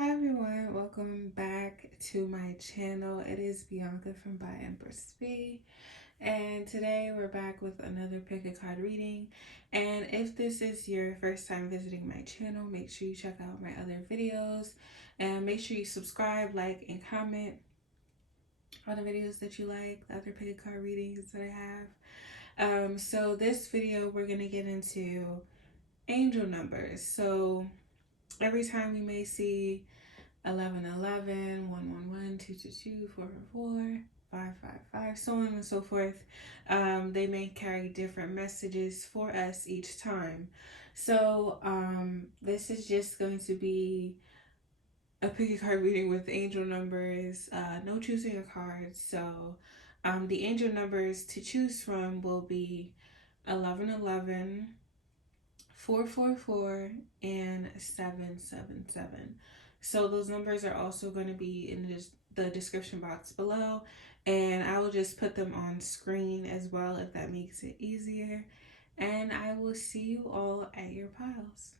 Hi everyone, welcome back to my channel. It is Bianca from by Empress, and today we're back with another pick a card reading. And if this is your first time visiting my channel, make sure you check out my other videos and make sure you subscribe, like, and comment on the videos that you like, the other pick a card readings that I have. So this video we're gonna get into angel numbers. So every time you may see 1111, 111, 222, 444, 555, so on and so forth. They may carry different messages for us each time. So this is just going to be a pick a card reading with angel numbers, no choosing a card. So the angel numbers to choose from will be 1111, 444, and 777. So those numbers are also going to be in the description box below, and I will just put them on screen as well if that makes it easier. And I will see you all at your piles.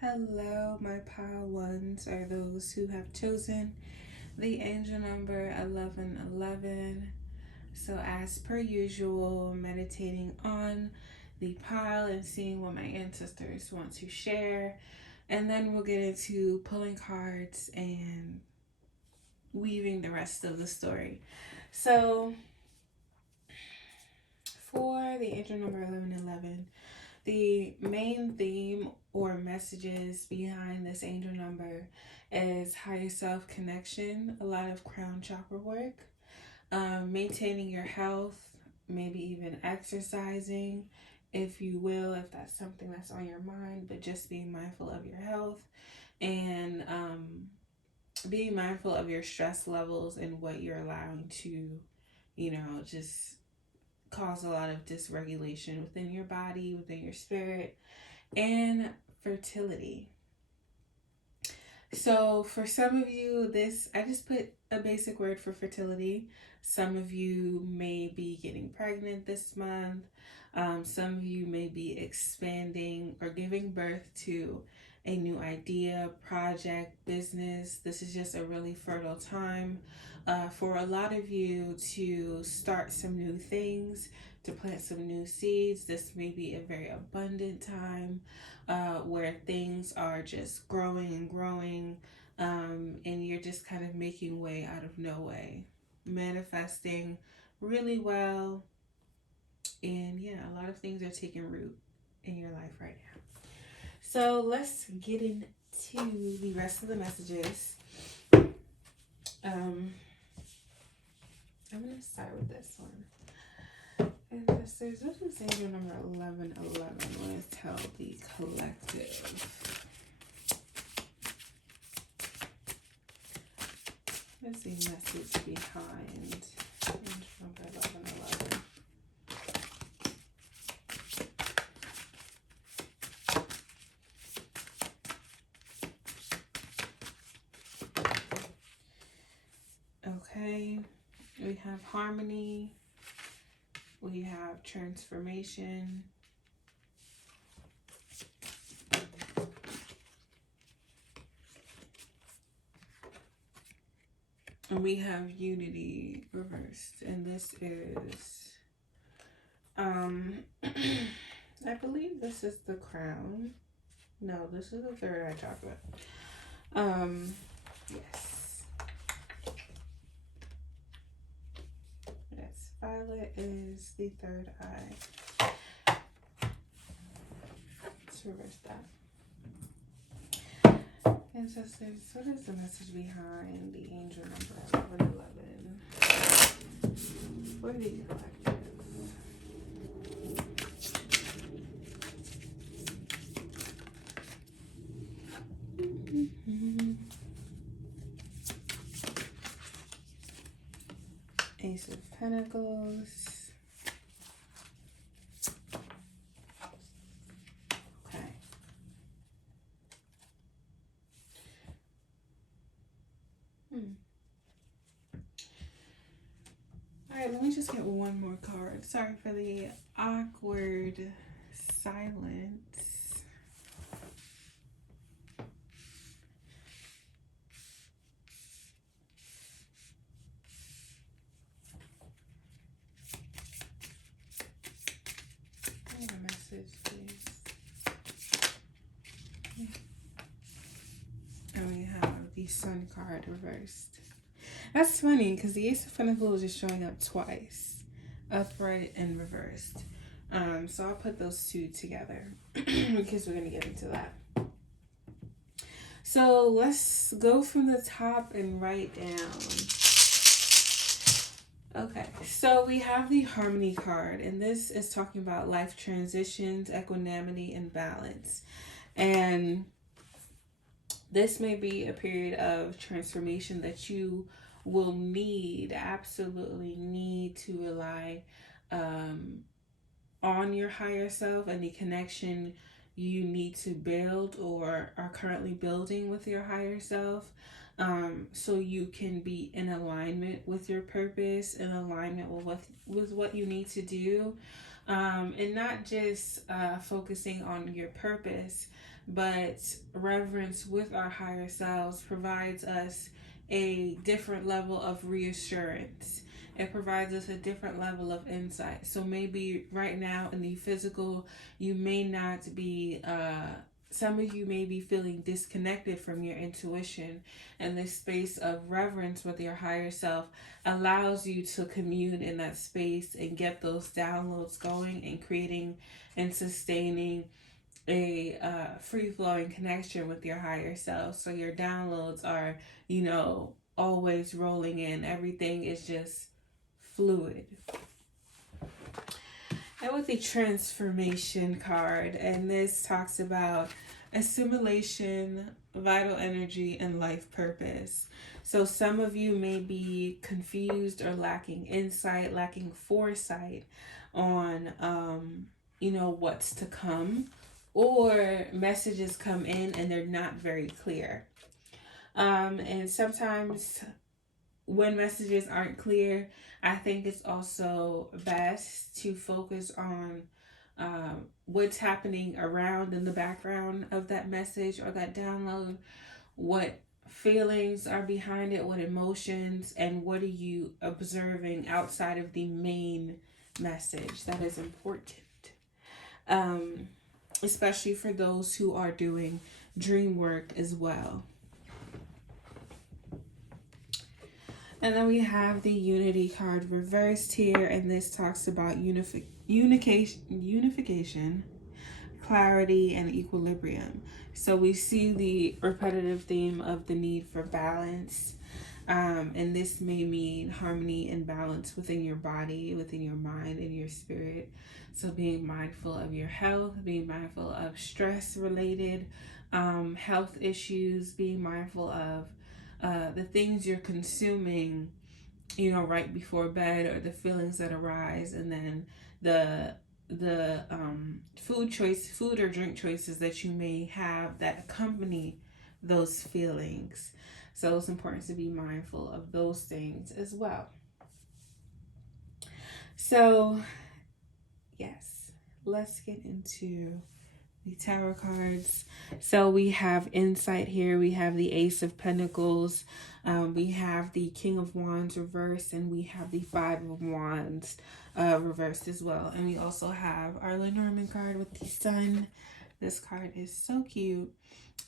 Hello, my pile ones are those who have chosen the angel number 1111. So as per usual, meditating on the pile and seeing what my ancestors want to share. And then we'll get into pulling cards and weaving the rest of the story. So for the angel number 1111, the main theme or messages behind this angel number is higher self connection, a lot of crown chakra work, maintaining your health, maybe even exercising, if you will, if that's something that's on your mind, but just being mindful of your health and being mindful of your stress levels and what you're allowing to, just cause a lot of dysregulation within your body, within your spirit, and fertility. So for some of you, I just put a basic word for fertility. Some of you may be getting pregnant this month. Some of you may be expanding or giving birth to a new idea, project, business. This is just a really fertile time for a lot of you to start some new things, to plant some new seeds. This may be a very abundant time where things are just growing and growing, and you're just kind of making way out of no way, manifesting really well. And yeah, a lot of things are taking root in your life right now. So let's get into the rest of the messages. I'm going to start with this one. And this says, what is angel number 1111 want to tell the collective? What's the message behind angel number 1111? Okay, we have harmony, we have transformation, and we have unity reversed. And this is, I believe this is the crown. No, this is the third eye chakra. Yes. Yes, violet is the third eye. Let's reverse that. Ancestors, what is the message behind the angel number 1111 for the collective? Ace of Pentacles. Okay. right, let me just get one more card. Sorry for the awkward silence. What a message, please. And we have the Sun card reversed. That's funny because the Ace of Pentacles is showing up twice, upright and reversed. So I'll put those two together because we're gonna get into that. So let's go from the top and write down. Okay, so we have the Harmony card, and this is talking about life transitions, equanimity, and balance. And this may be a period of transformation that you will absolutely need to rely on your higher self and the connection you need to build or are currently building with your higher self, so you can be in alignment with your purpose, in alignment with what you need to do, and not just focusing on your purpose, but reverence with our higher selves provides us a different level of reassurance. It provides us a different level of insight. So maybe right now in the physical, you may not be, some of you may be feeling disconnected from your intuition, and this space of reverence with your higher self allows you to commune in that space and get those downloads going and creating and sustaining a free-flowing connection with your higher self. So your downloads are, always rolling in. Everything is just fluid. And with the transformation card, and this talks about assimilation, vital energy, and life purpose. So some of you may be confused or lacking insight, lacking foresight on, what's to come, or messages come in and they're not very clear. And sometimes when messages aren't clear, I think it's also best to focus on what's happening around in the background of that message or that download, what feelings are behind it, what emotions, and what are you observing outside of the main message that is important. Especially for those who are doing dream work as well. And then we have the Unity card reversed here, and this talks about unification, clarity, and equilibrium. So we see the repetitive theme of the need for balance, and this may mean harmony and balance within your body, within your mind, and your spirit. So being mindful of your health, being mindful of stress-related health issues, being mindful of the things you're consuming, right before bed, or the feelings that arise, and then the food or drink choices that you may have that accompany those feelings. So it's important to be mindful of those things as well. So yes, let's get into the tarot cards. So we have insight here. We have the Ace of Pentacles. We have the King of Wands reversed, and we have the Five of Wands reversed as well. And we also have our Lenormand card with the Sun. This card is so cute.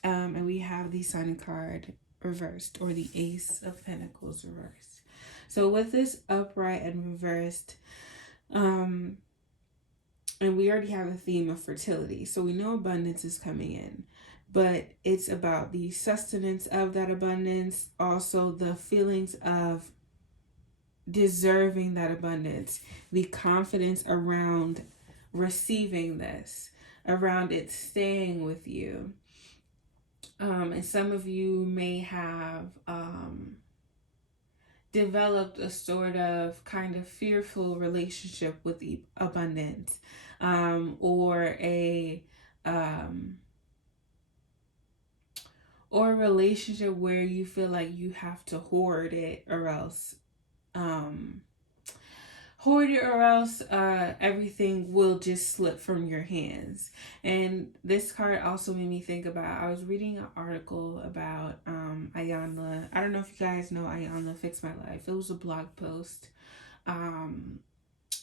And we have the Sun card reversed, or the Ace of Pentacles reversed. So with this upright and reversed, and we already have a theme of fertility. So we know abundance is coming in, but it's about the sustenance of that abundance. Also the feelings of deserving that abundance, the confidence around receiving this, around it staying with you. And some of you may have developed a sort of kind of fearful relationship with the abundance, or a relationship where you feel like you have to hoard it, or else hoard it, or else everything will just slip from your hands. And this card also made me think about, I was reading an article about Ayanla. I don't know if you guys know Ayanla Fix My Life. It was a blog post um,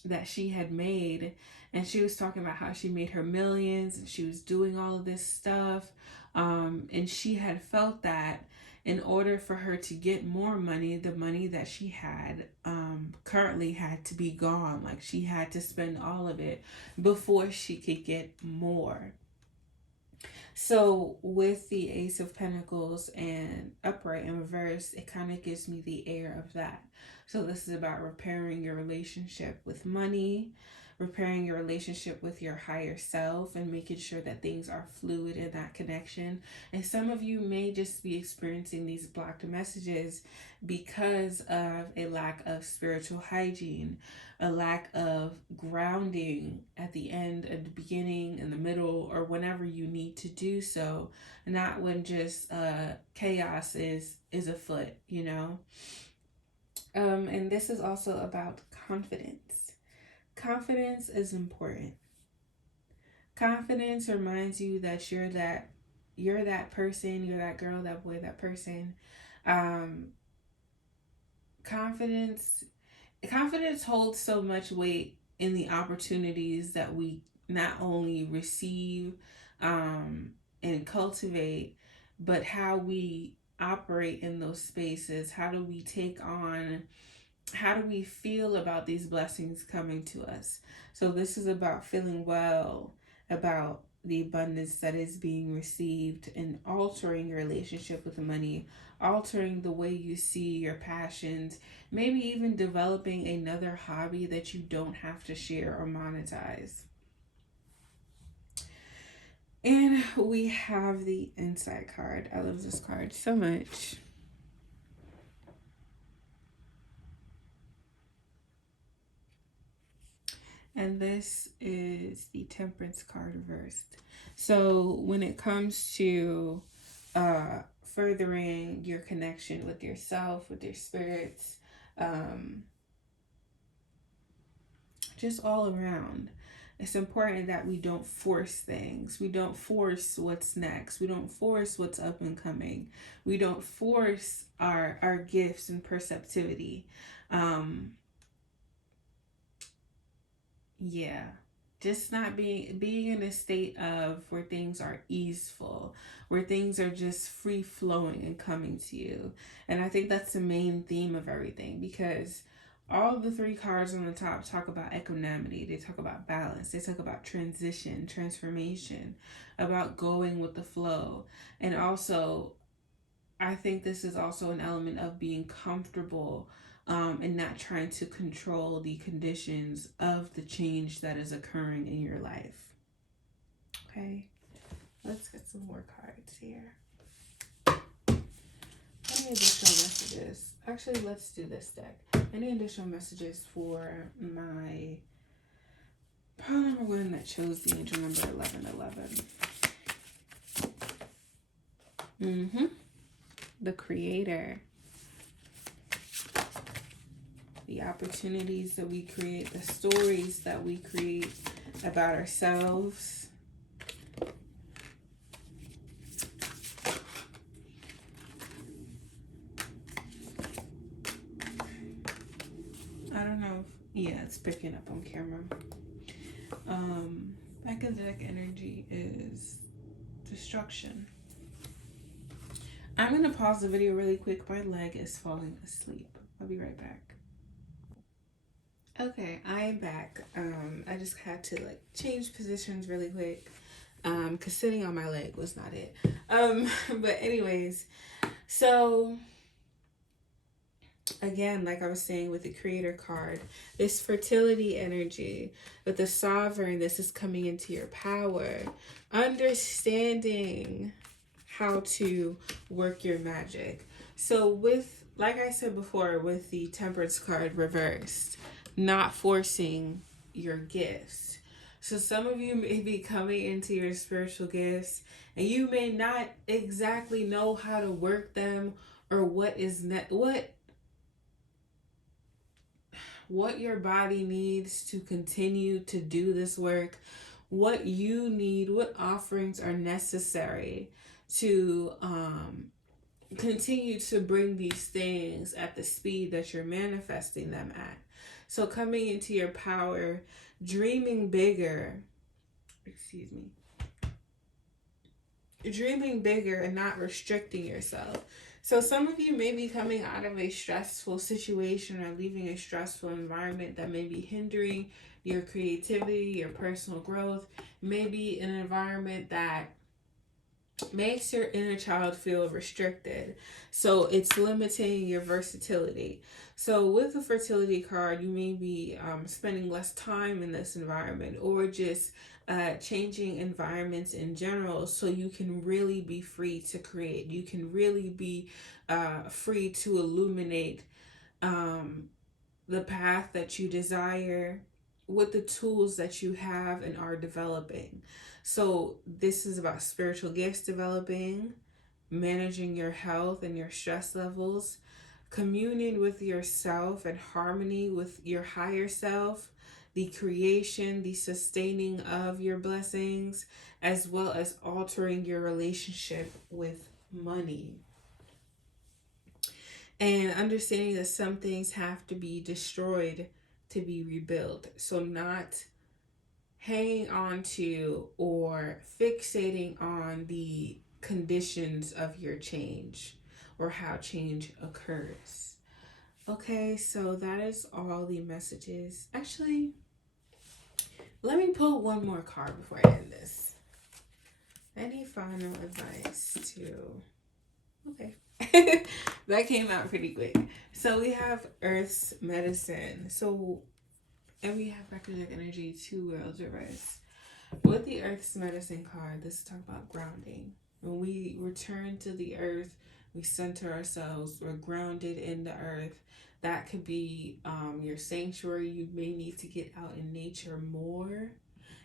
that she had made, and she was talking about how she made her millions and she was doing all of this stuff, and she had felt that in order for her to get more money, the money that she had currently had to be gone. Like, she had to spend all of it before she could get more. So with the Ace of Pentacles and upright in reverse, it kind of gives me the air of that. So this is about repairing your relationship with money, repairing your relationship with your higher self, and making sure that things are fluid in that connection. And some of you may just be experiencing these blocked messages because of a lack of spiritual hygiene, a lack of grounding at the end, at the beginning, in the middle, or whenever you need to do so, not when just chaos is afoot, you know. And this is also about confidence. Confidence is important. Confidence reminds you that you're that person, you're that girl, that boy, that person. Um, confidence confidence holds so much weight in the opportunities that we not only receive and cultivate, but how we operate in those spaces. How do we take on, how do we feel about these blessings coming to us? So this is about feeling well about the abundance that is being received, and altering your relationship with the money, altering the way you see your passions, maybe even developing another hobby that you don't have to share or monetize. And we have the Insight card. I love this card so much. And this is the Temperance card reversed. So when it comes to furthering your connection with yourself, with your spirits, um, just all around, it's important that we don't force things. We don't force what's next. We don't force what's up and coming. We don't force our gifts and perceptivity. Um, Yeah. Just not being in a state of where things are easeful, where things are just free flowing and coming to you. And I think that's the main theme of everything, because all the three cards on the top talk about equanimity, they talk about balance, they talk about transition, transformation, about going with the flow. And also, I think this is also an element of being comfortable, and not trying to control the conditions of the change that is occurring in your life. Okay, let's get some more cards here. Any additional messages? Actually, let's do this deck. Any additional messages for my pile number one that chose the angel number 1111? The Creator. The opportunities that we create, the stories that we create about ourselves. I don't know if, yeah, it's picking up on camera. Back of the deck energy is destruction. I'm gonna pause the video really quick. My leg is falling asleep. I'll be right back. Okay, I'm back. I just had to like change positions really quick. Cause sitting on my leg was not it. But anyways, so again, like I was saying with the Creator card, this fertility energy with the Sovereign, this is coming into your power, understanding how to work your magic. So with, like I said before, with the Temperance card reversed, not forcing your gifts. So some of you may be coming into your spiritual gifts and you may not exactly know how to work them, or what is what your body needs to continue to do this work, what you need, what offerings are necessary to continue to bring these things at the speed that you're manifesting them at. So coming into your power, dreaming bigger, excuse me, dreaming bigger and not restricting yourself. So some of you may be coming out of a stressful situation or leaving a stressful environment that may be hindering your creativity, your personal growth, maybe an environment that makes your inner child feel restricted. So it's limiting your versatility. So with the fertility card, you may be spending less time in this environment, or just changing environments in general, so you can really be free to create. You can really be free to illuminate um, the path that you desire with the tools that you have and are developing. So, this is about spiritual gifts developing, managing your health and your stress levels, communing with yourself and harmony with your higher self, the creation, the sustaining of your blessings, as well as altering your relationship with money. And understanding that some things have to be destroyed to be rebuilt. So, not hanging on to or fixating on the conditions of your change or how change occurs. Okay, so that is all the messages. Actually, let me pull one more card before I end this. Any final advice to. Okay. That came out pretty quick. So we have Earth's medicine. So, and we have Recognize Energy, two worlds reverse. With the Earth's medicine card, this is talk about grounding. When we return to the earth, we center ourselves, we're grounded in the earth. That could be your sanctuary. You may need to get out in nature more.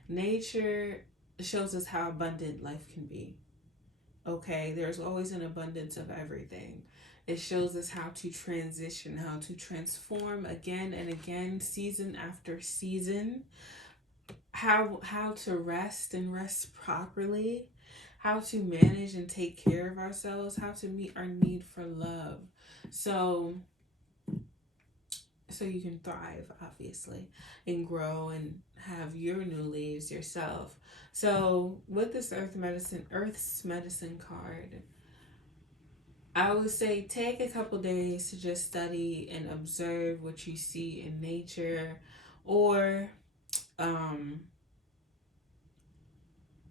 Nature shows us how abundant life can be. Okay, there's always an abundance of everything. It shows us how to transition, how to transform again and again, season after season, how to rest and rest properly, how to manage and take care of ourselves, how to meet our need for love. So so you can thrive, obviously, and grow and have your new leaves yourself. So with this Earth's medicine card, I would say take a couple days to just study and observe what you see in nature, or um,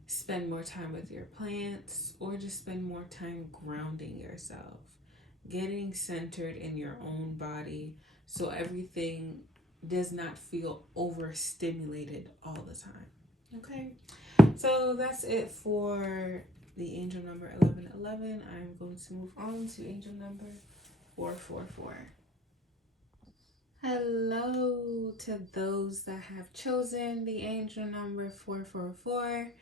spend more time with your plants, or just spend more time grounding yourself, getting centered in your own body so everything does not feel overstimulated all the time. Okay, so that's it for the angel number 1111. I'm going to move on to angel number 444. Hello to those that have chosen the angel number 444.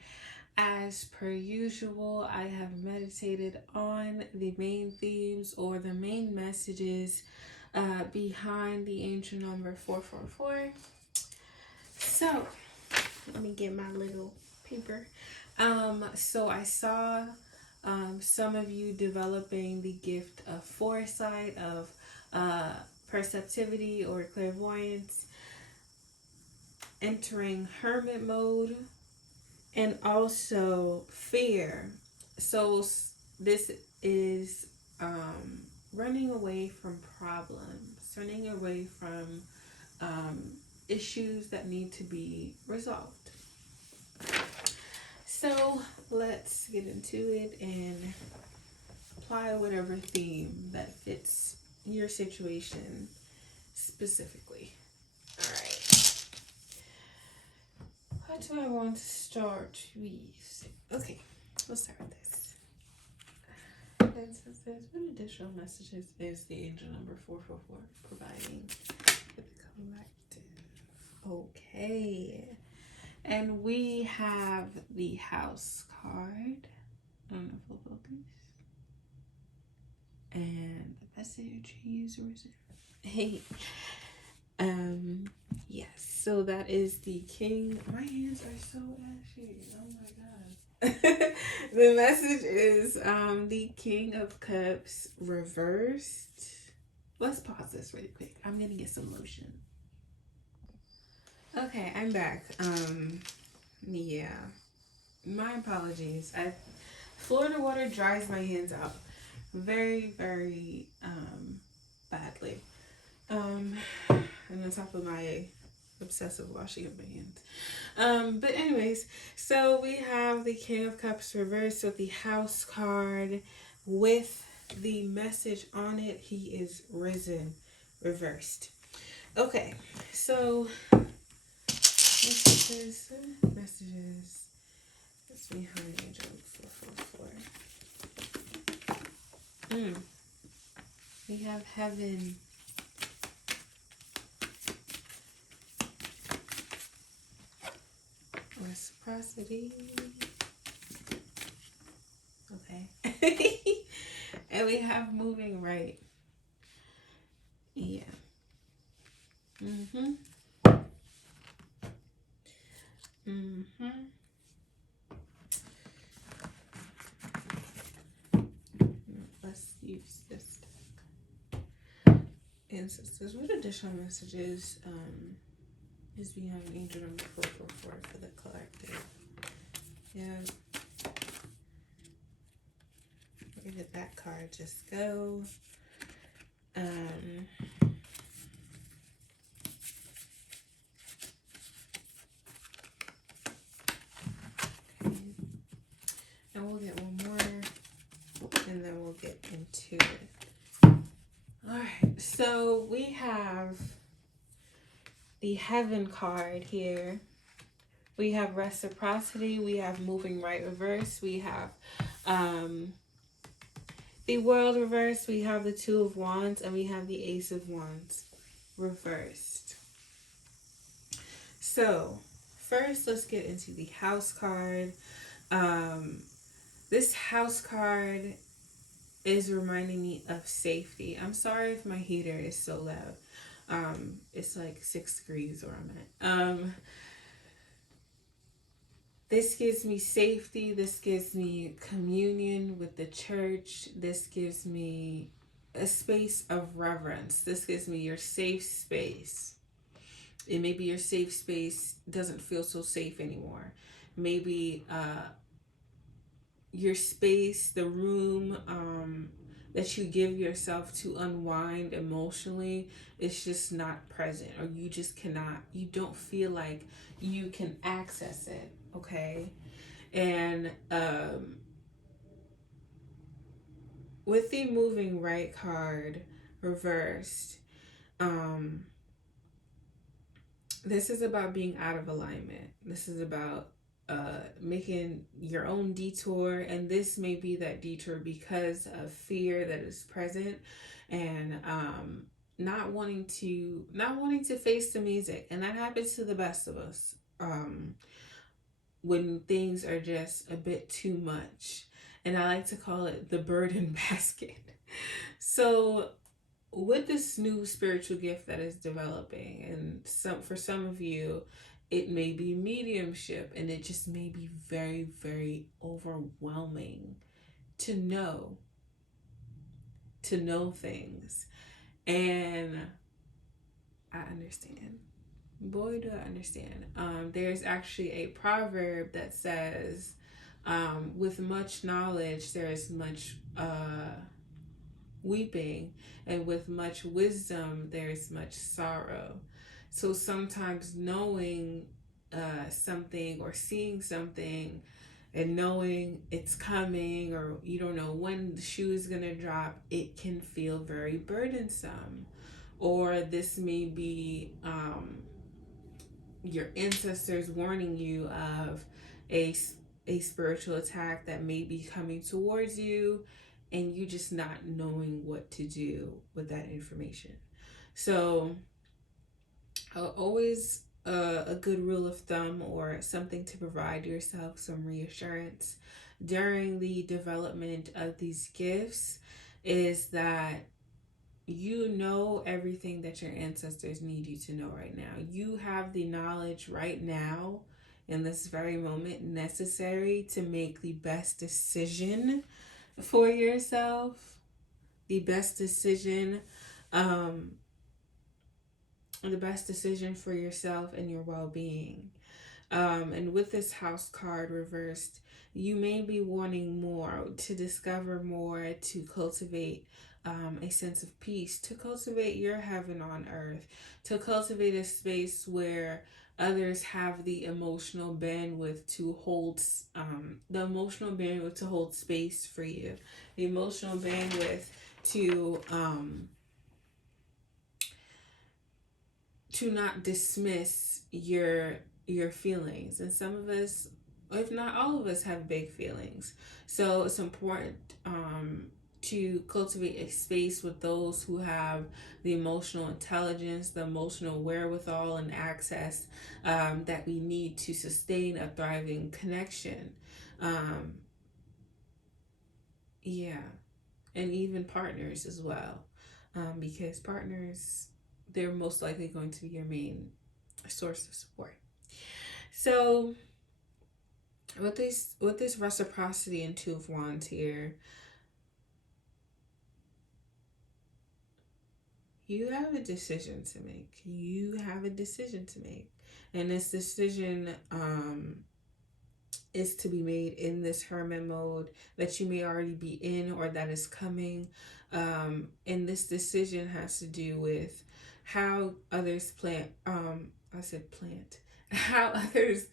As per usual, I have meditated on the main themes or the main messages behind the angel number 444. So, let me get my little paper. So I saw some of you developing the gift of foresight, of perceptivity or clairvoyance, entering hermit mode, and also fear. So this is running away from problems, running away from issues that need to be resolved. So let's get into it and apply whatever theme that fits your situation specifically. All right. What do I want to start with? Okay, let's start with this. And so says, what additional messages is the angel number 444 providing for the collective? Okay. And we have the house card. I don't know if we'll focus. And the message is hey. So that is the king. My hands are so ashy. Oh my god. The message is the King of Cups reversed. Let's pause this really quick. I'm gonna get some lotion. Okay, I'm back. Yeah. My apologies. Florida water dries my hands out very, very badly. And on top of my obsessive washing of my hands. But anyways, so we have the King of Cups reversed with the House card with the message on it. He is risen, reversed. Okay, so messages. It's behind Angel 444. We have heaven. Reciprocity. Okay. And we have moving right. Yeah. Mm-hmm. Mm-hmm. Let's use this deck. Ancestors, what additional messages is behind angel number 444 for the collective? Yeah. Where did that card just go? Okay. And we'll get one more and then we'll get into it. Alright, so we have the heaven card here. We have reciprocity, we have moving right reverse, we have the world reversed, we have the two of wands, and we have the ace of wands reversed. So first let's get into the house card. This house card is reminding me of safety. I'm sorry if my heater is so loud. It's like 6 degrees where I'm at. This gives me safety. This gives me communion with the church. This gives me a space of reverence. This gives me your safe space. And maybe your safe space doesn't feel so safe anymore. Maybe your space, the room that you give yourself to unwind emotionally is just not present, or you just cannot, you don't feel like you can access it. Okay. And with the moving right card reversed, this is about being out of alignment. This is about making your own detour, and this may be that detour because of fear that is present, and not wanting to face the music, and that happens to the best of us. When things are just a bit too much, and I like to call it the burden basket. So with this new spiritual gift that is developing, and for some of you it may be mediumship, and it just may be very, very overwhelming to know things. And I understand. Boy, do I understand. There's actually a proverb that says, with much knowledge there is much weeping, and with much wisdom there is much sorrow. So sometimes knowing something, or seeing something and knowing it's coming, or you don't know when the shoe is going to drop, it can feel very burdensome. Or this may be your ancestors warning you of a spiritual attack that may be coming towards you, and you just not knowing what to do with that information. So always a good rule of thumb, or something to provide yourself some reassurance during the development of these gifts, is that you know everything that your ancestors need you to know right now. You have the knowledge right now in this very moment necessary to make the best decision for yourself, the best decision, um, the best decision for yourself and your well-being. And with this house card reversed, you may be wanting more, to discover more, to cultivate a sense of peace, to cultivate your heaven on earth, to cultivate a space where others have the emotional bandwidth to hold space for you, the emotional bandwidth to not dismiss your feelings. And some of us, if not all of us, have big feelings. So it's important to cultivate a space with those who have the emotional intelligence, the emotional wherewithal and access that we need to sustain a thriving connection. um, yeah, and even partners as well, because partners, they're most likely going to be your main source of support. So with this reciprocity and Two of Wands here, you have a decision to make. You have a decision to make. And this decision is to be made in this hermit mode that you may already be in or that is coming. And this decision has to do with how others plant. I said plant. How others,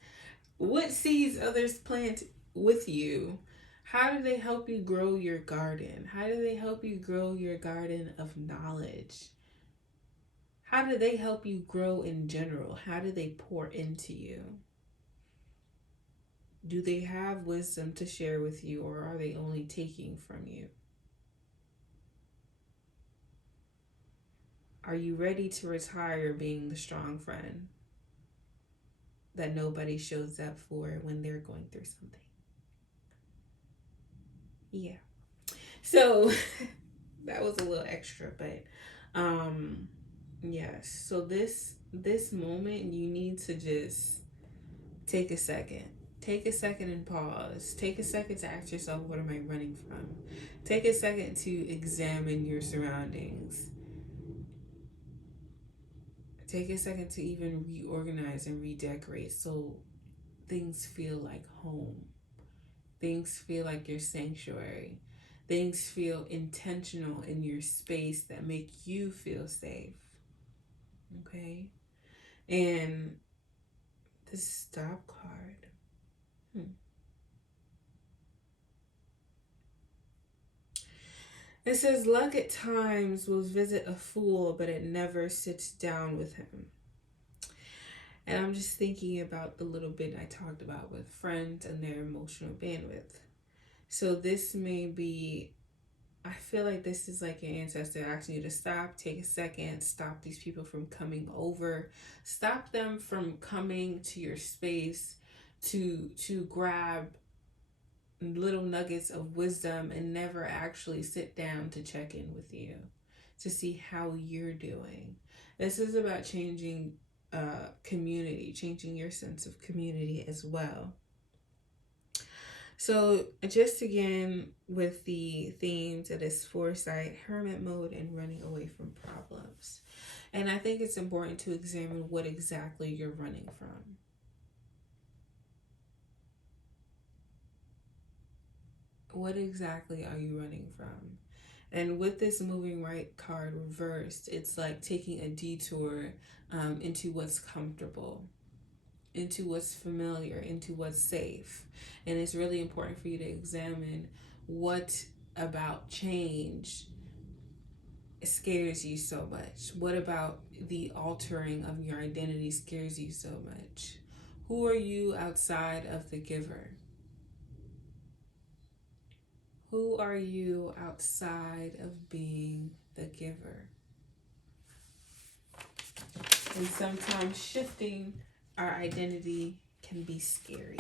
what seeds others plant with you. How do they help you grow your garden? How do they help you grow your garden of knowledge? How do they help you grow in general? How do they pour into you? Do they have wisdom to share with you, or are they only taking from you? Are you ready to retire being the strong friend that nobody shows up for when they're going through something? Yeah. So that was a little extra, but yes. So this moment, you need to just take a second. Take a second and pause. Take a second to ask yourself, what am I running from? Take a second to examine your surroundings. Take a second to even reorganize and redecorate so things feel like home. Things feel like your sanctuary. Things feel intentional in your space that make you feel safe. Okay? And the stop card. It says, luck at times will visit a fool, but it never sits down with him. And I'm just thinking about the little bit I talked about with friends and their emotional bandwidth. So this may be, I feel like this is like your ancestor asking you to stop, take a second, stop these people from coming over, stop them from coming to your space to grab little nuggets of wisdom and never actually sit down to check in with you to see how you're doing. This is about changing community, changing your sense of community as well. So just again with the themes, it is foresight, hermit mode, and running away from problems. And I think it's important to examine what exactly you're running from. What exactly are you running from? And with this moving right card reversed, it's like taking a detour into what's comfortable, into what's familiar, into what's safe. And it's really important for you to examine what about change scares you so much. What about the altering of your identity scares you so much? Who are you outside of the giver? Who are you outside of being the giver? And sometimes shifting our identity can be scary.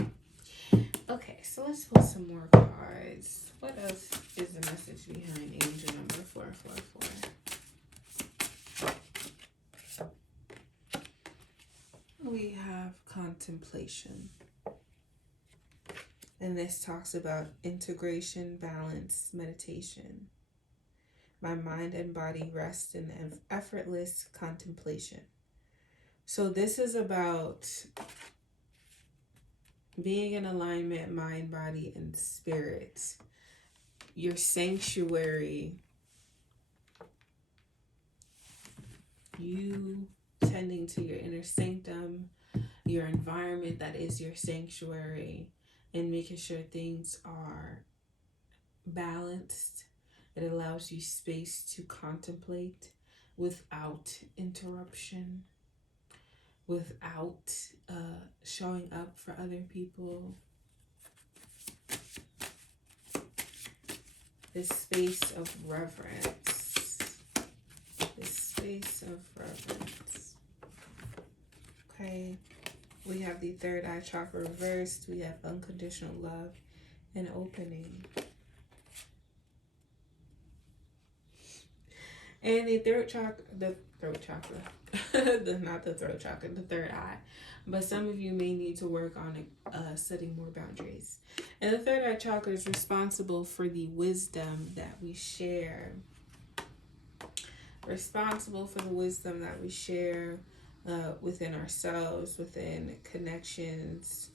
Okay, so let's pull some more cards. What else is the message behind angel number 444? we have contemplation. And this talks about integration, balance, meditation. My mind and body rest in effortless contemplation. So this is about being in alignment, mind, body, and spirit. Your sanctuary. You tending to your inner sanctum, your environment that is your sanctuary, and making sure things are balanced. It allows you space to contemplate without interruption, without showing up for other people. This space of reverence. This space of reverence. Okay. We have the third eye chakra reversed. We have unconditional love and opening. And the third chakra, not the throat chakra, the third eye. But some of you may need to work on setting more boundaries. And the third eye chakra is responsible for the wisdom that we share. Responsible for the wisdom that we share within ourselves, within connections,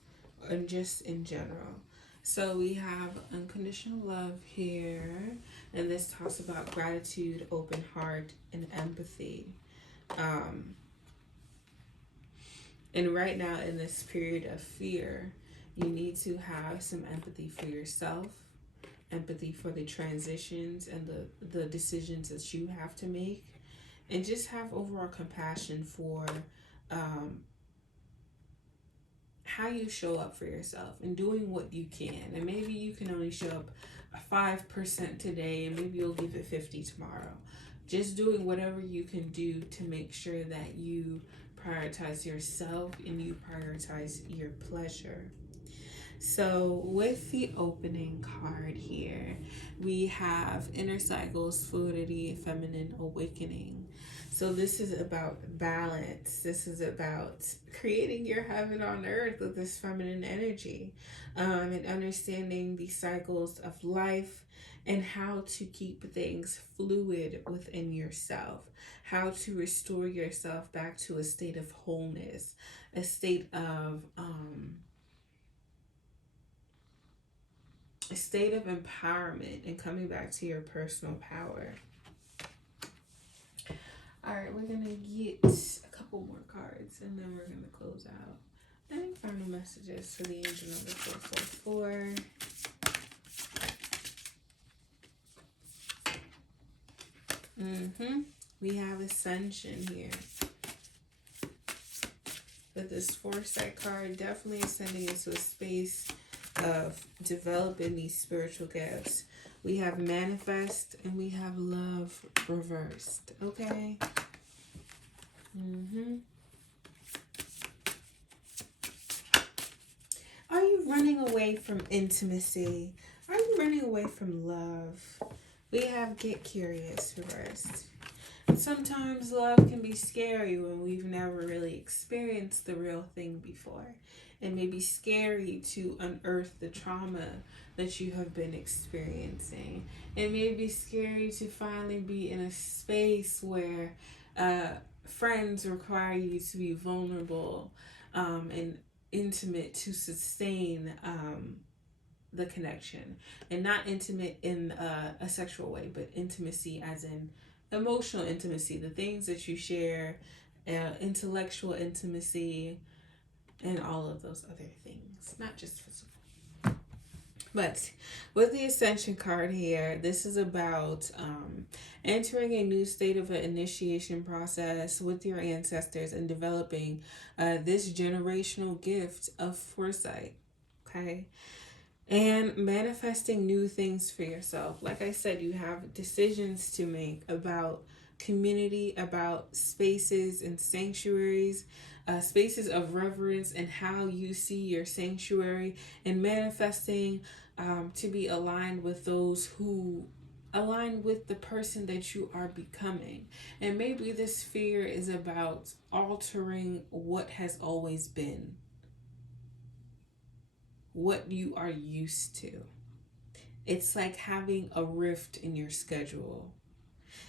and just in general. So we have unconditional love here, and this talks about gratitude, open heart, and empathy. And right now in this period of fear, you need to have some empathy for yourself, empathy for the transitions and the decisions that you have to make, and just have overall compassion for how you show up for yourself and doing what you can. And maybe you can only show up 5% today, and maybe you'll give it 50 tomorrow. Just doing whatever you can do to make sure that you prioritize yourself and you prioritize your pleasure. So with the opening card here, we have inner cycles, fluidity, feminine awakening. So this is about balance. This is about creating your heaven on earth with this feminine energy, and understanding the cycles of life and how to keep things fluid within yourself, how to restore yourself back to a state of wholeness, a state of empowerment, and coming back to your personal power. All right, we're gonna get a couple more cards, and then we're gonna close out. Any final messages for the angel number 444? We have ascension here. But this foresight card definitely is sending into a space of developing these spiritual gifts. We have manifest and we have love reversed. Okay. Are you running away from intimacy? Are you running away from love? We have get curious reversed. Sometimes love can be scary when we've never really experienced the real thing before. It may be scary to unearth the trauma that you have been experiencing. It may be scary to finally be in a space where friends require you to be vulnerable and intimate to sustain the connection. And not intimate in a sexual way, but intimacy as in emotional intimacy, the things that you share, intellectual intimacy, and all of those other things, not just physical. But with the Ascension card here, this is about entering a new state of an initiation process with your ancestors and developing this generational gift of foresight. Okay. And manifesting new things for yourself. Like I said, you have decisions to make about community, about spaces and sanctuaries, spaces of reverence, and how you see your sanctuary, and manifesting to be aligned with those who align with the person that you are becoming. And maybe this fear is about altering what has always been, what you are used to. It's like having a rift in your schedule.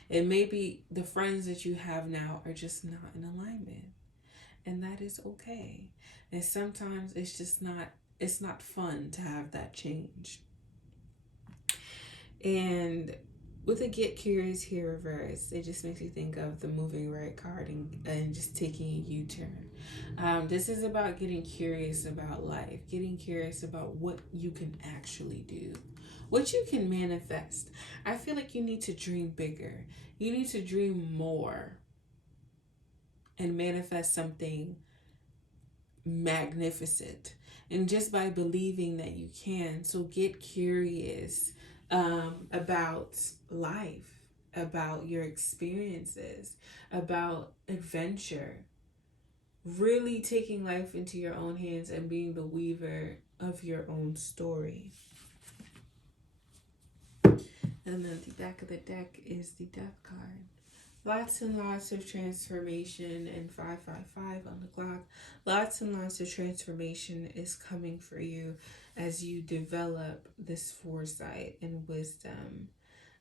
And maybe the friends that you have now are just not in alignment. And that is okay. And sometimes it's not fun to have that change. And with a get curious here reverse, it just makes you think of the moving right card and just taking a U-turn. This is about getting curious about life, getting curious about what you can actually do, what you can manifest. I feel like you need to dream bigger. You need to dream more and manifest something magnificent. And just by believing that you can, so get curious about life, about your experiences, about adventure, really taking life into your own hands and being the weaver of your own story. And then the back of the deck is the death card. Lots and lots of transformation, and 555 on the clock. Lots and lots of transformation is coming for you as you develop this foresight and wisdom.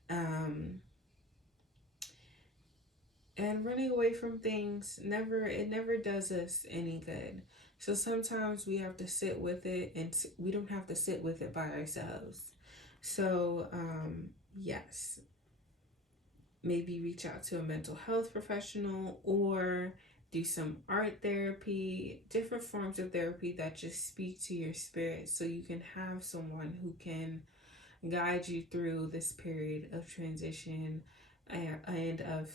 And running away from things never does us any good. So sometimes we have to sit with it, and we don't have to sit with it by ourselves. So yes, maybe reach out to a mental health professional or do some art therapy, different forms of therapy that just speak to your spirit, so you can have someone who can guide you through this period of transition and of,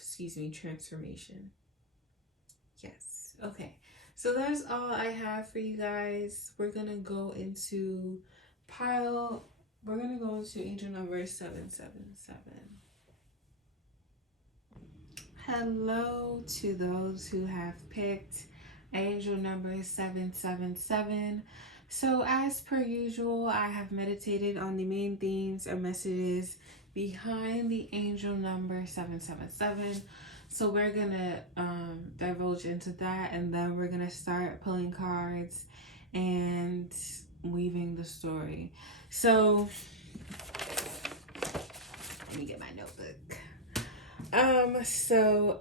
transformation. Yes. Okay. So that's all I have for you guys. We're going to go into angel number 777. Hello to those who have picked angel number 777. So, as per usual, I have meditated on the main themes and messages behind the angel number 777. So, we're going to divulge into that, and then we're going to start pulling cards and weaving the story. So, let me get my notebook. So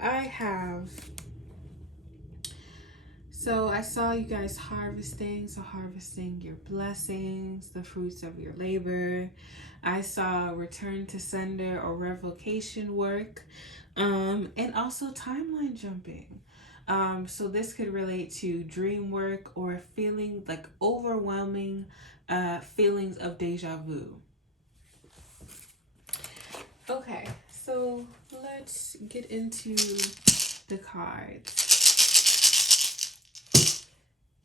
I saw you guys harvesting your blessings, the fruits of your labor. I saw return to sender or revocation work, and also timeline jumping. So this could relate to dream work or feeling like overwhelming feelings of deja vu. Okay, so let's get into the cards.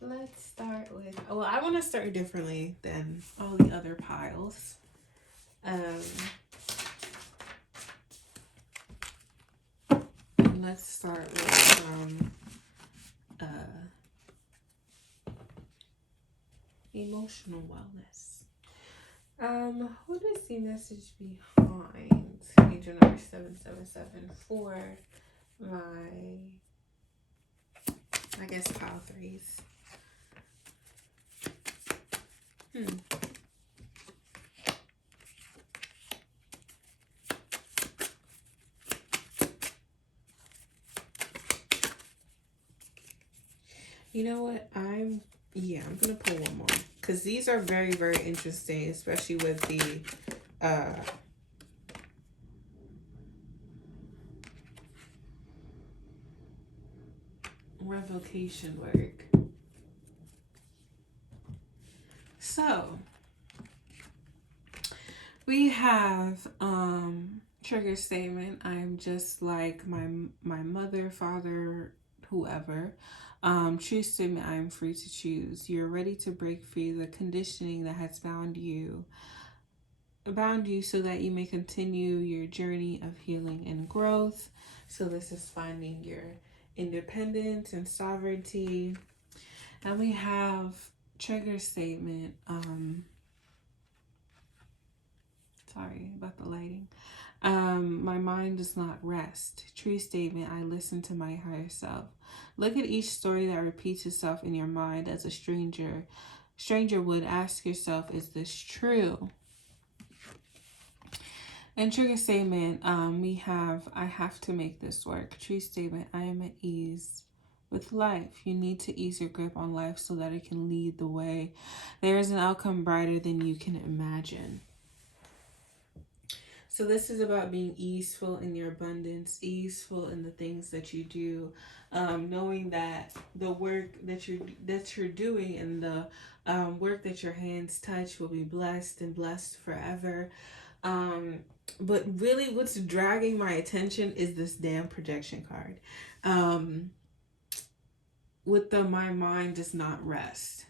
Let's start with, well, I want to start differently than all the other piles. Let's start with emotional wellness. What is the message behind angel number 777 for my, I guess, pile threes? You know what? I'm gonna pull one more because these are very, very interesting, especially with the revocation work. So we have trigger statement. I'm just like my mother, father, whoever. Choose to me, I am free to choose. You're ready to break free the conditioning that has bound you so that you may continue your journey of healing and growth. So this is finding your independence and sovereignty. And we have trigger statement. Sorry about the lighting. My mind does not rest. True statement. I listen to my higher self. Look at each story that repeats itself in your mind as a stranger would. Ask yourself, is this true? And trigger statement, I have to make this work. True statement, I am at ease with life. You need to ease your grip on life so that it can lead the way. There is an outcome brighter than you can imagine. So this is about being easeful in your abundance, easeful in the things that you do, knowing that the work that you're doing and the work that your hands touch will be blessed and blessed forever. Um, but really, what's dragging my attention is this damn projection card. With the my mind does not rest.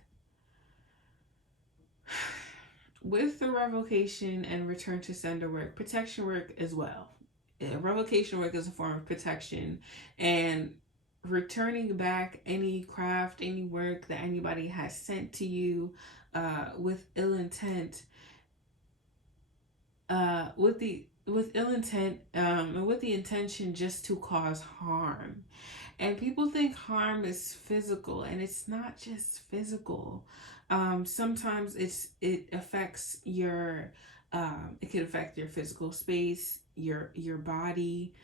With the revocation and return to sender work, protection work as well. Revocation work is a form of protection, and returning back any craft, any work that anybody has sent to you with ill intent, with ill intent, and with the intention just to cause harm. And people think harm is physical, and it's not just physical. Sometimes it affects your it can affect your physical space, your body,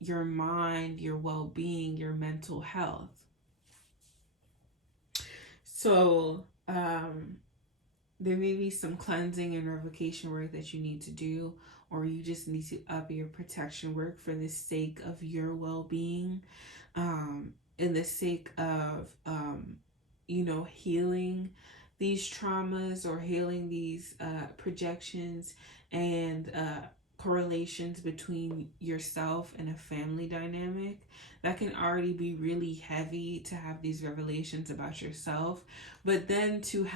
your mind, your well-being, your mental health. So there may be some cleansing and revocation work that you need to do, or you just need to up your protection work for the sake of your well-being, in the sake of healing these traumas or healing these projections and correlations between yourself and a family dynamic. That can already be really heavy to have these revelations about yourself, but then to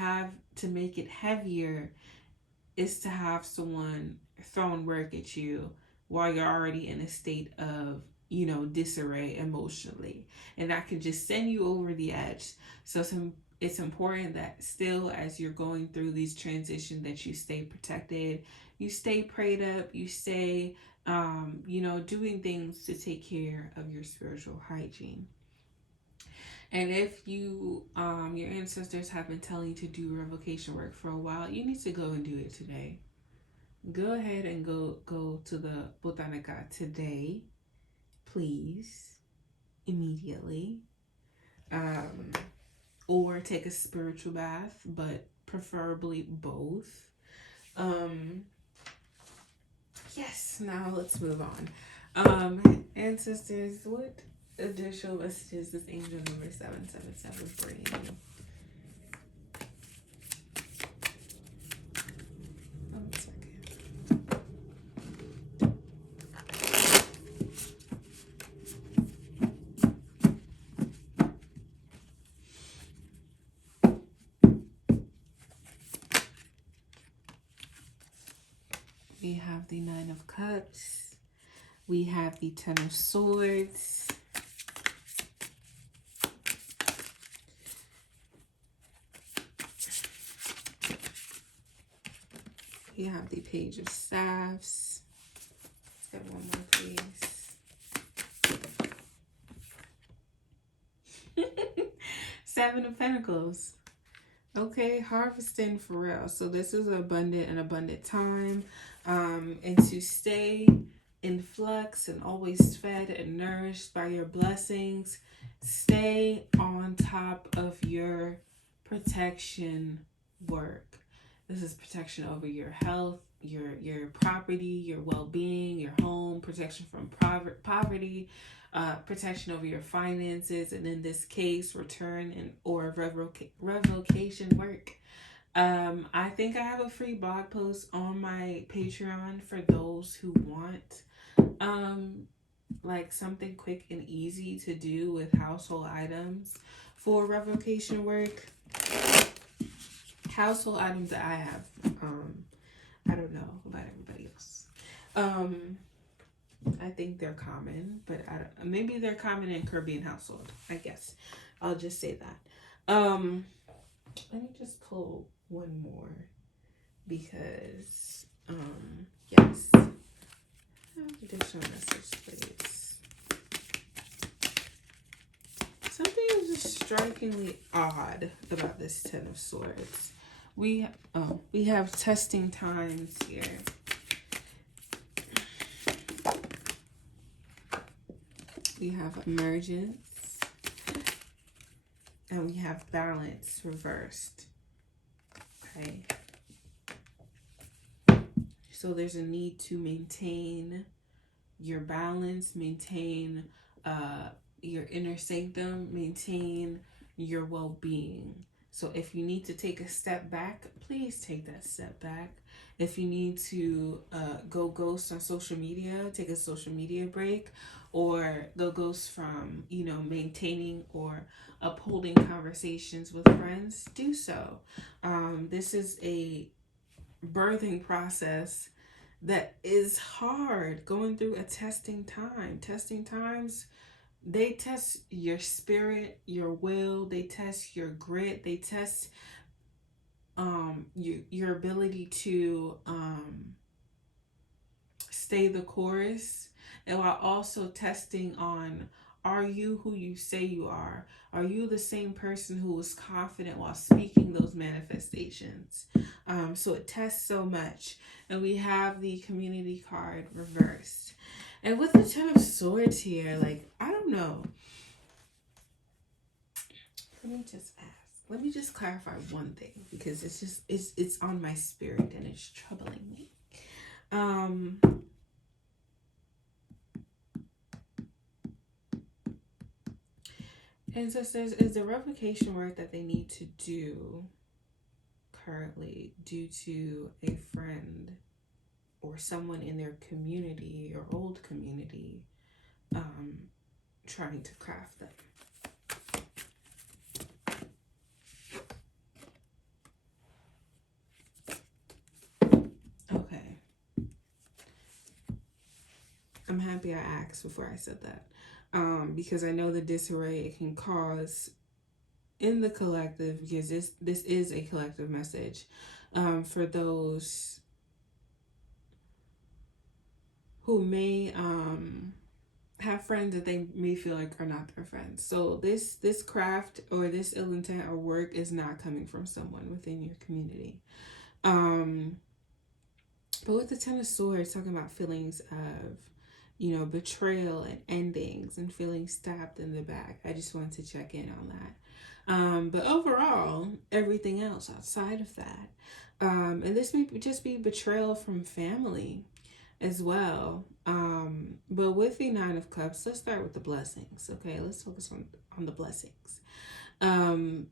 make it heavier is to have someone throwing work at you while you're already in a state of disarray emotionally, and that can just send you over the edge. So it's important that still, as you're going through these transitions, that you stay protected, you stay prayed up, you stay doing things to take care of your spiritual hygiene. And if your ancestors have been telling you to do revocation work for a while, you need to go and do it today. Go ahead and go to the botanica today, please, immediately. Or take a spiritual bath, but preferably both. Yes, now let's move on. Ancestors, what additional messages does angel number 777 bring you? We have the Nine of Cups. We have the Ten of Swords. We have the Page of Staffs. Let's get one more, please. Seven of Pentacles. Okay, harvesting for real. So this is an abundant time. And to stay in flux and always fed and nourished by your blessings. Stay on top of your protection work. This is protection over your health, your property, your well-being, your home, protection from poverty, protection over your finances, and in this case, return or revocation work. I think I have a free blog post on my Patreon for those who want like something quick and easy to do with household items for revocation work. Household items that I have. I don't know about everybody else. I think they're common, but maybe they're common in Caribbean household. I guess I'll just say that. Let me just pull one more because Yes. Additional message, please. Something is just strikingly odd about this Ten of Swords. We have testing times here. We have emergence, and we have balance reversed. Okay. So there's a need to maintain your balance, maintain your inner sanctum, maintain your well-being. So if you need to take a step back, please take that step back. If you need to go ghost on social media, take a social media break, or go ghost from, maintaining or upholding conversations with friends, do so. This is a birthing process that is hard, going through a testing time. Testing times, they test your spirit, your will, they test your grit, they test your ability to stay the course, and while also testing on, are you who you say you are? Are you the same person who was confident while speaking those manifestations? So it tests so much. And we have the community card reversed. And with the Ten of Swords here, like, I don't know. Let me just ask. Let me just clarify one thing, because it's on my spirit and it's troubling me. Um And so says, is the replication work that they need to do currently due to a friend or someone in their community or old community um, trying to craft them? Okay. I'm happy I asked before I said that. Because I know the disarray it can cause in the collective, because this is a collective message for those who may have friends that they may feel like are not their friends. So this craft or this ill intent or work is not coming from someone within your community. But with the Ten of Swords, talking about feelings of, betrayal and endings and feeling stabbed in the back. I just wanted to check in on that. But overall, everything else outside of that, and this may just be betrayal from family as well. But with the Nine of Cups, let's start with the blessings. Okay, let's focus on the blessings. Um,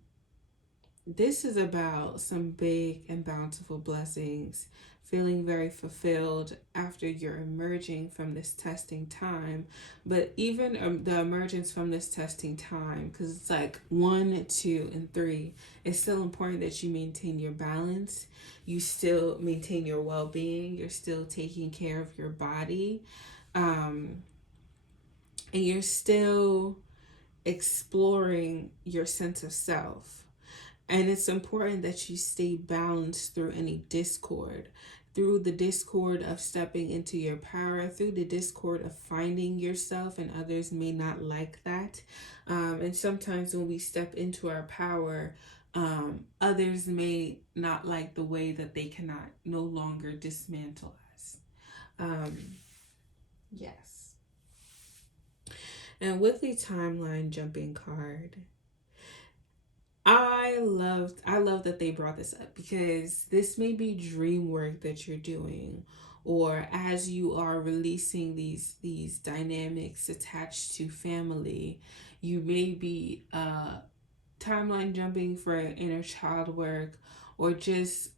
this is about some big and bountiful blessings, feeling very fulfilled after you're emerging from this testing time. But even the emergence from this testing time, because it's like 1, 2, and 3, it's still important that you maintain your balance. You still maintain your well-being. You're still taking care of your body. And you're still exploring your sense of self. And it's important that you stay balanced through any discord, through the discord of stepping into your power, through the discord of finding yourself, and others may not like that. And sometimes when we step into our power, others may not like the way that they cannot no longer dismantle us. Yes. And with the timeline jumping card, I love that they brought this up, because this may be dream work that you're doing, or as you are releasing these dynamics attached to family, you may be timeline jumping for inner child work, or just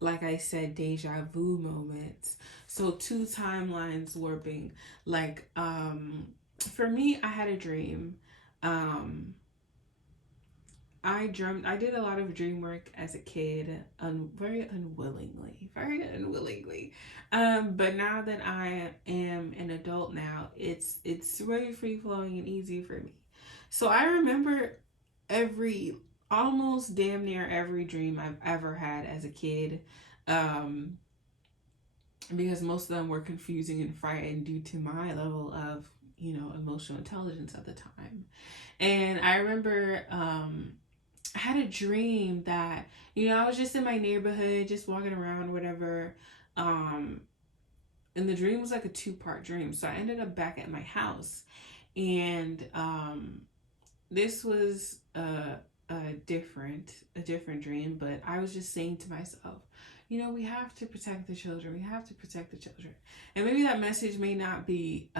like I said, deja vu moments. So two timelines warping. Like for me, I had a dream. Um I did a lot of dream work as a kid, very unwillingly, very unwillingly. But now that I am an adult now, it's very free flowing and easy for me. So I remember every, almost damn near every dream I've ever had as a kid. Um, because most of them were confusing and frightened due to my level of, emotional intelligence at the time. And I remember I had a dream that, I was just in my neighborhood, just walking around, whatever. Um, and the dream was like a two-part dream. So I ended up back at my house. And this was a different dream, but I was just saying to myself, we have to protect the children. We have to protect the children. And maybe that message may not be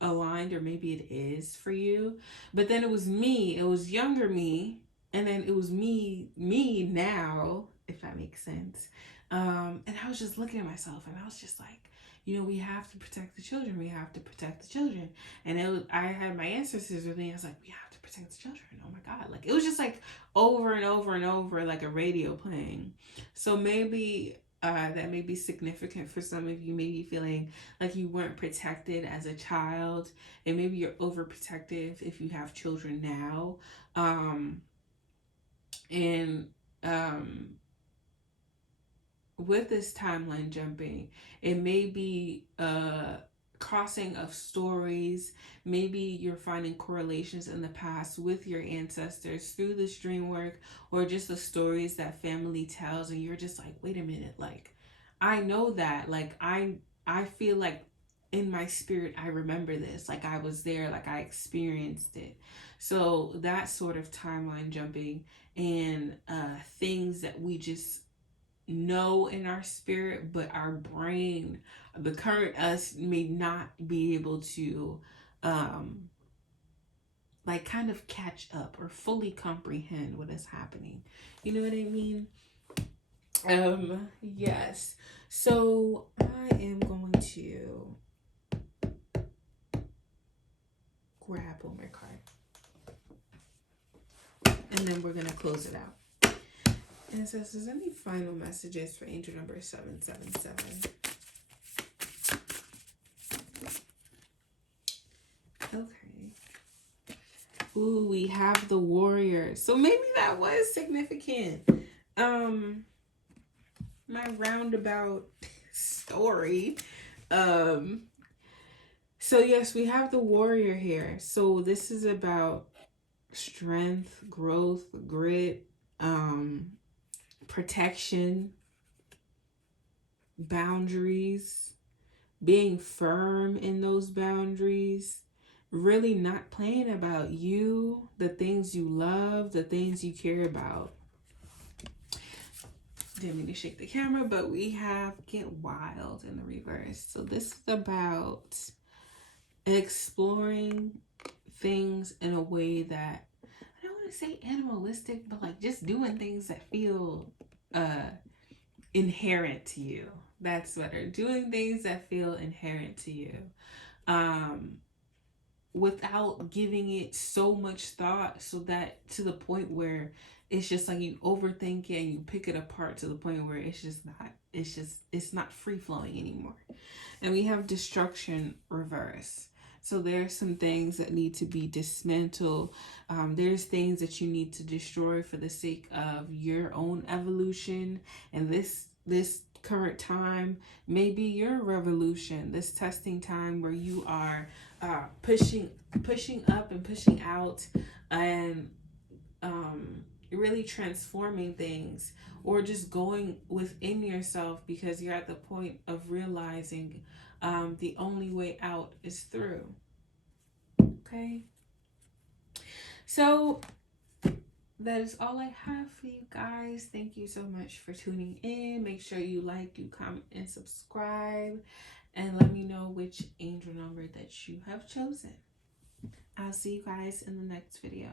aligned, or maybe it is for you. But then it was me, it was younger me, and then it was me now, if that makes sense. And I was just looking at myself, and I was just like, we have to protect the children. We have to protect the children. And I had my ancestors with me. I was like, we have to protect the children. Oh my God. Like, it was just like over and over and over, like a radio playing. So maybe that may be significant for some of you. Maybe feeling like you weren't protected as a child, and maybe you're overprotective if you have children now. And with this timeline jumping, it may be a crossing of stories. Maybe you're finding correlations in the past with your ancestors through this dream work, or just the stories that family tells, and you're just like, wait a minute, like, I know that, like, I feel like in my spirit I remember this, like I was there, like I experienced it. So that sort of timeline jumping, and things that we just know in our spirit, but our brain, the current us, may not be able to like kind of catch up or fully comprehend what is happening. You know what I mean? Yes. So I am going to grab one more card, and then we're gonna close it out. And it says, "Is any final messages for angel number 777?" Okay. Ooh, we have the warrior. So maybe that was significant. My roundabout story. So yes, we have the warrior here. So this is about strength, growth, grit, protection, boundaries, being firm in those boundaries, really not playing about you, the things you love, the things you care about. Didn't mean to shake the camera, but we have get wild in the reverse. So this is about exploring things in a way that, I don't want to say animalistic, but like just doing things that feel inherent to you. That's better. Doing things that feel inherent to you. Without giving it so much thought, so that to the point where it's just like you overthink it and you pick it apart to the point where it's not free flowing anymore. And we have destruction reverse. So there's some things that need to be dismantled. There's things that you need to destroy for the sake of your own evolution. And this current time may be your revolution. This testing time where you are pushing up and pushing out, and really transforming things, or just going within yourself, because you're at the point of realizing the only way out is through. Okay, so that is all I have for you guys. Thank you so much for tuning in. Make sure you like, you comment, and subscribe, and let me know which angel number that you have chosen. I'll see you guys in the next video.